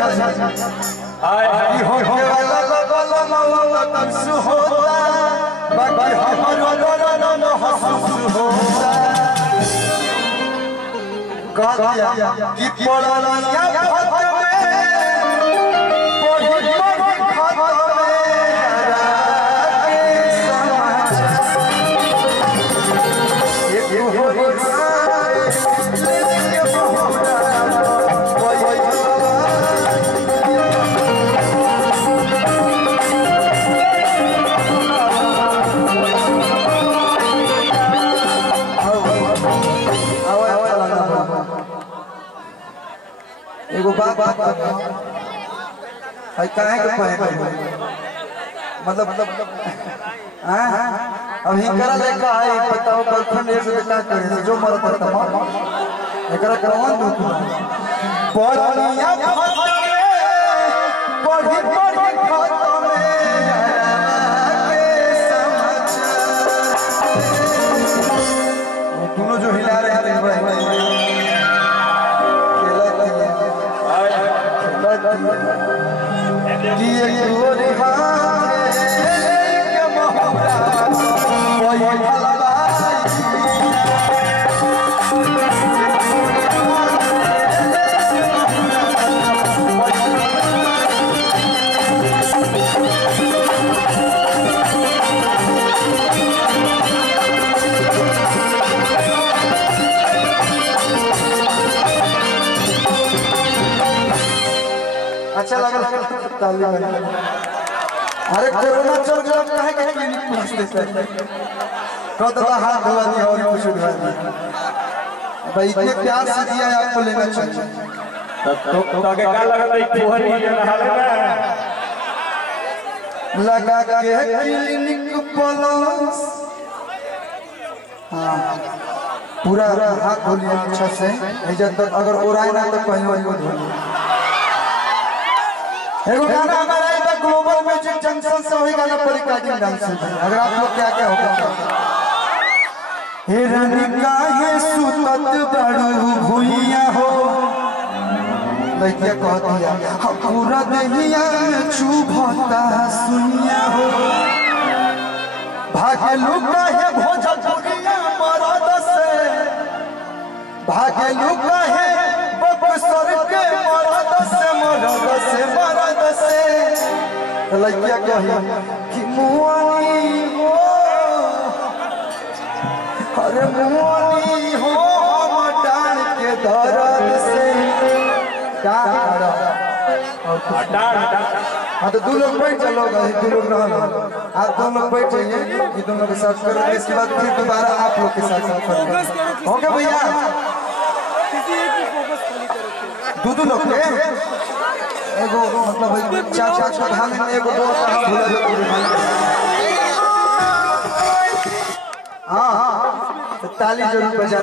हाय की हो के वाला वाला मौला तमसु होता बाकी हमारो दरद न हसुस होता कहतिया कि पड़लैया फत एगो बात है काहे के पहे मतलब हां अब हिकरा लेखा है बताओ गर्लफ्रेंड से क्या करे जो मरत है तमाम एकरा कौन दुख पढ़िया खत में पढ़ी खत में दोनों जो हिला रहे थे भाई कि ये गोरी हाथ के मोहब्बत कोई अच्छा लगा ताली बजा। अरे कोरोना चल गया काहे के क्लिनिक पहुंचते कद तो हाथ धोवा दिया और कुछ धोवा दिया भाई इतने प्यार से दिया आपको लेना चाहिए तो के का लगता है तोहरी हाले में लगा के क्लिनिक प्लस हां पूरा हाथ धो लिया अच्छा से जब तक अगर ओराए ना तो कहीं वही धो लिया एगो गाना हमारा है ग्लोबल म्यूजिक जंक्शन से वही गाना पर रिकॉर्डिंग डांस है अगर आप लोग क्या क्या होगा हे रानी काहे सुतत बड़ू भुइया हो लइका कह दिया पूरा देहिया में चुभता सुनिया हो भागलू काहे भोजपुरिया मरद से भागलू काहे बक्सर के मरद से लइका कही कि मुआनी हो अरे मुआनी हो हम डाल के दर्द से हाँ तो दो लोग बैठ चलो दो लोग आप दो लोग बैठ जाइए ये दोनों के साथ करेंगे इसके बाद फिर दोबारा आप लोग के साथ हो गया भैया दो लोग एगो मतलब चाचा भाग में एगो दो हाँ ताली जरूर बजा।